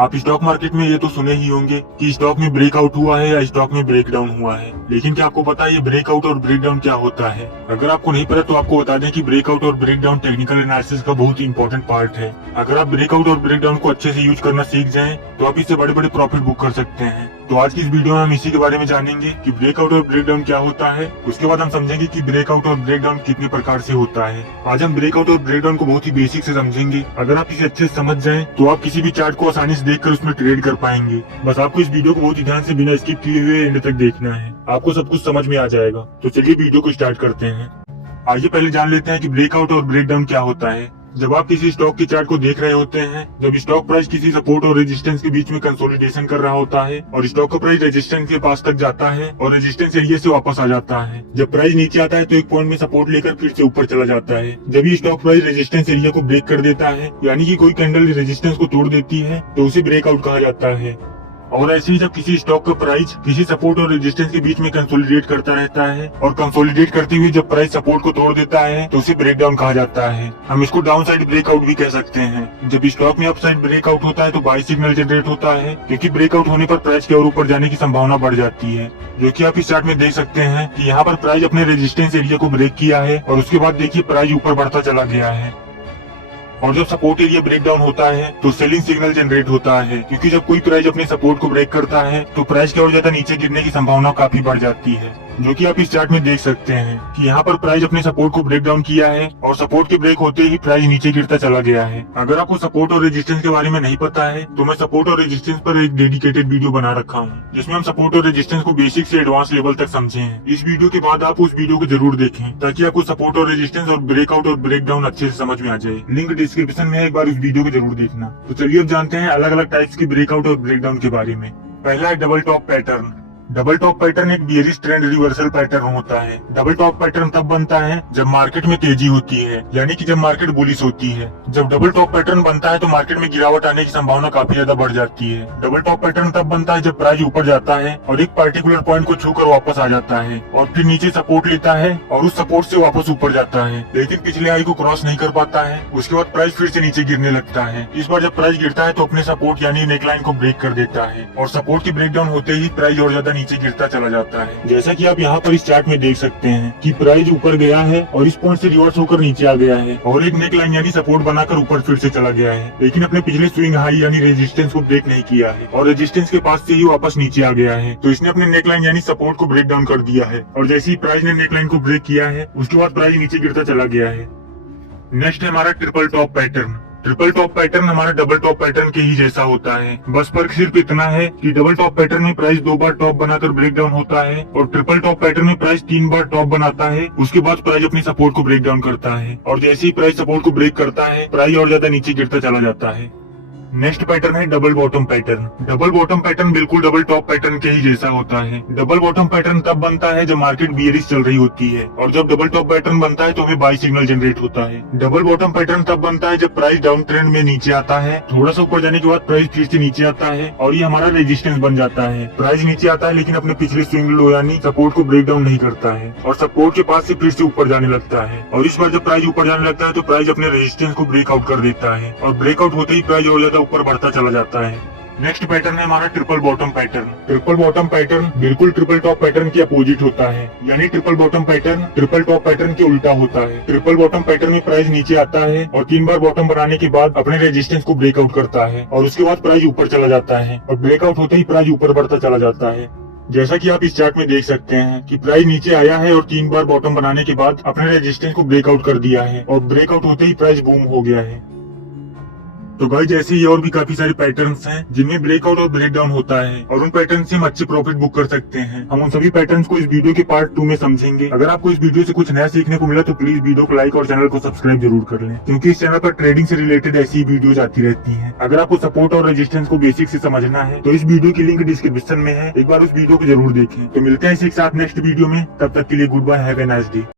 आप stock market में ये तो सुने ही होंगे कि स्टॉक में ब्रेकआउट हुआ है या स्टॉक में ब्रेकडाउन हुआ है, लेकिन क्या आपको पता है ये ब्रेकआउट और ब्रेकडाउन क्या होता है? अगर आपको नहीं पता तो आपको बता दें कि ब्रेकआउट और ब्रेकडाउन टेक्निकल एनालिसिस का बहुत ही इंपॉर्टेंट पार्ट है। अगर आप ब्रेकआउट और ब्रेकडाउन को अच्छे से यूज करना सीख जाएं तो आप इससे बड़े बड़े प्रॉफिट बुक कर सकते हैं। तो आज की इस वीडियो में हम इसी के बारे में जानेंगे कि ब्रेकआउट और ब्रेकडाउन क्या होता है। उसके बाद हम समझेंगे कि ब्रेकआउट और ब्रेकडाउन कितने प्रकार से होता है। आज हम ब्रेकआउट और ब्रेकडाउन को बहुत ही बेसिक से समझेंगे। अगर आप इसे अच्छे से समझ जाएं तो आप किसी भी चार्ट को आसानी से देखकर उसमें ट्रेड कर पाएंगे। बस आपको इस वीडियो को बहुत ही ध्यान से बिना स्किप किए हुए एंड तक देखना है, आपको सब कुछ समझ में आ जाएगा। तो चलिए वीडियो को स्टार्ट करते हैं। आइए पहले जान लेते हैं कि ब्रेकआउट और ब्रेकडाउन क्या होता है। जब आप किसी स्टॉक के चार्ट को देख रहे होते हैं, जब स्टॉक प्राइस किसी सपोर्ट और रेजिस्टेंस के बीच में कंसोलिडेशन कर रहा होता है और स्टॉक का प्राइस रेजिस्टेंस के पास तक जाता है और रेजिस्टेंस एरिया से वापस आ जाता है। जब प्राइस नीचे आता है तो एक पॉइंट में सपोर्ट लेकर फिर से ऊपर चला जाता है। जब ये स्टॉक प्राइस रेजिस्टेंस एरिया को ब्रेक कर देता है, यानी कि कोई कैंडल रेजिस्टेंस को तोड़ देती है, तो उसे ब्रेकआउट कहा जाता है। और ऐसे ही जब किसी स्टॉक का प्राइस किसी सपोर्ट और रेजिस्टेंस के बीच में कंसोलिडेट करता रहता है और कंसोलिडेट करते हुए जब प्राइस सपोर्ट को तोड़ देता है तो उसे ब्रेकडाउन कहा जाता है। हम इसको डाउन साइड ब्रेकआउट भी कह सकते हैं। जब स्टॉक में अप साइड ब्रेकआउट होता है तो बाय सिग्नल जनरेट होता है, क्योंकि ब्रेकआउट होने पर प्राइस की ओर ऊपर जाने की संभावना बढ़ जाती है, जो कि आप इस चार्ट में देख सकते हैं कि यहाँ पर प्राइस अपने रेजिस्टेंस एरिया को ब्रेक किया है और उसके बाद देखिए प्राइस ऊपर बढ़ता चला गया है। और जब सपोर्ट एरिया ब्रेक डाउन होता है तो सेलिंग सिग्नल जनरेट होता है, क्योंकि जब कोई प्राइस अपने सपोर्ट को ब्रेक करता है तो प्राइस की और ज्यादा नीचे गिरने की संभावना काफी बढ़ जाती है, जो कि आप इस चार्ट में देख सकते हैं कि यहाँ पर प्राइस अपने सपोर्ट को ब्रेक डाउन किया है और सपोर्ट के ब्रेक होते ही प्राइस नीचे गिरता चला गया है। अगर आपको सपोर्ट और रेजिस्टेंस के बारे में नहीं पता है तो मैं सपोर्ट और रेजिस्टेंस पर एक डेडिकेटेड वीडियो बना रखा हूँ, जिसमें हम सपोर्ट और रेजिस्टेंस को बेसिक से एडवांस लेवल तक समझे हैं। इस वीडियो के बाद आप उस वीडियो को जरूर देखें ताकि आपको सपोर्ट और रेजिस्टेंस और ब्रेकआउट और ब्रेकडाउन अच्छे से समझ में आ जाए। लिंक डिस्क्रिप्शन में है, एक बार उस वीडियो को जरूर देखना। तो चलिए अब जानते हैं अलग अलग टाइप्स की ब्रेकआउट और ब्रेकडाउन के बारे में। पहला है double top pattern. Double top pattern एक बियरिश ट्रेंड रिवर्सल पैटर्न होता है। डबल टॉप पैटर्न तब बनता है जब मार्केट में तेजी होती है, यानी कि जब मार्केट बुलिश होती है। जब डबल टॉप पैटर्न बनता है तो मार्केट में गिरावट आने की संभावना काफी ज्यादा बढ़ जाती है। डबल टॉप पैटर्न तब बनता है जब प्राइस ऊपर जाता है और एक पर्टिकुलर पॉइंट को छूकर वापस आ जाता है और फिर नीचे सपोर्ट लेता है और उस सपोर्ट से वापस ऊपर जाता है, लेकिन पिछले हाई को क्रॉस नहीं कर पाता है। उसके बाद प्राइस फिर से नीचे गिरने लगता है। इस बार जब प्राइस गिरता है तो अपने सपोर्ट यानी नेकलाइन को ब्रेक कर देता है और सपोर्ट की ब्रेकडाउन होते ही प्राइस और ज्यादा नीचे गिरता चला जाता है। जैसा कि आप यहाँ पर इस चार्ट में देख सकते हैं कि प्राइस ऊपर गया है और इस पॉइंट से रिवर्स होकर नीचे आ गया है और एक नेक लाइन यानी सपोर्ट बनाकर ऊपर फिर से चला गया है, लेकिन अपने पिछले स्विंग हाई यानी रेजिस्टेंस को ब्रेक नहीं किया है और रेजिस्टेंस के पास से ही वापस नीचे आ गया है। तो इसने अपने नेक लाइन यानी सपोर्ट को ब्रेक डाउन कर दिया है और जैसे ही प्राइस ने नेक लाइन को ब्रेक किया है उसके बाद प्राइस नीचे गिरता चला गया है। नेक्स्ट है हमारा triple top pattern. Triple top pattern हमारे डबल टॉप पैटर्न के ही जैसा होता है, बस फर्क सिर्फ इतना है कि डबल टॉप पैटर्न में प्राइस 2 बार टॉप बनाकर ब्रेक डाउन होता है और ट्रिपल टॉप पैटर्न में प्राइस 3 बार टॉप बनाता है। उसके बाद प्राइस अपनी सपोर्ट को ब्रेक डाउन करता है और जैसे ही प्राइस सपोर्ट को ब्रेक करता है प्राइस और ज्यादा नीचे गिरता चला जाता है। नेक्स्ट पैटर्न है double bottom pattern. Double bottom pattern बिल्कुल डबल टॉप पैटर्न के ही जैसा होता है। डबल बॉटम पैटर्न तब बनता है जब मार्केट बियरिश चल रही होती है और जब डबल टॉप पैटर्न बनता है तो हमें बाई सिग्नल जनरेट होता है। डबल बॉटम पैटर्न तब बनता है जब प्राइस डाउन ट्रेंड में नीचे आता है, थोड़ा सा ऊपर जाने के बाद प्राइस फिर से नीचे आता है और ये हमारा रेजिस्टेंस बन जाता है। प्राइस नीचे आता है लेकिन अपने पिछले स्विंग लो यानी सपोर्ट को ब्रेक डाउन नहीं करता है और सपोर्ट के पास से फिर से ऊपर जाने लगता है और इस बार जब प्राइस ऊपर जाने लगता है तो प्राइस अपने रेजिस्टेंस को ब्रेकआउट कर देता है और ब्रेकआउट होते ही प्राइस और ज्यादा ऊपर बढ़ता चला जाता है। नेक्स्ट पैटर्न है हमारा triple bottom pattern. Triple bottom pattern बिल्कुल ट्रिपल टॉप पैटर्न के अपोजिट होता है, यानी triple bottom pattern triple top pattern के उल्टा होता है। ट्रिपल बॉटम पैटर्न में प्राइस नीचे आता है और 3 बार बॉटम बनाने के बाद अपने रेजिस्टेंस को ब्रेकआउट करता है और उसके बाद प्राइस ऊपर चला जाता है और ब्रेकआउट होते ही प्राइस ऊपर बढ़ता चला जाता है। जैसा कि आप इस चार्ट में देख सकते हैं कि प्राइस नीचे आया है और 3 बार बॉटम बनाने के बाद अपने रेजिस्टेंस को ब्रेकआउट कर दिया है और ब्रेकआउट होते ही प्राइस बूम हो गया है। तो गाइस ऐसे ही और भी काफी सारे पैटर्न्स हैं जिनमें ब्रेकआउट और ब्रेकडाउन होता है और उन पैटर्न से हम अच्छे प्रॉफिट बुक कर सकते हैं। हम उन सभी पैटर्न्स को इस वीडियो के पार्ट 2 में समझेंगे। अगर आपको इस वीडियो से कुछ नया सीखने को मिला तो प्लीज वीडियो को लाइक और चैनल को सब्सक्राइब जरूर कर लें, क्योंकि इस चैनल पर ट्रेडिंग से रिलेटेड ऐसी वीडियोज आती रहती हैं। अगर आपको सपोर्ट और रेजिस्टेंस को बेसिक से समझना है तो इस वीडियो की लिंक डिस्क्रिप्शन में है, एक बार उस वीडियो को जरूर देखें। तो मिलते हैं इसी के साथ नेक्स्ट वीडियो में, तब तक के लिए goodbye, have a nice day.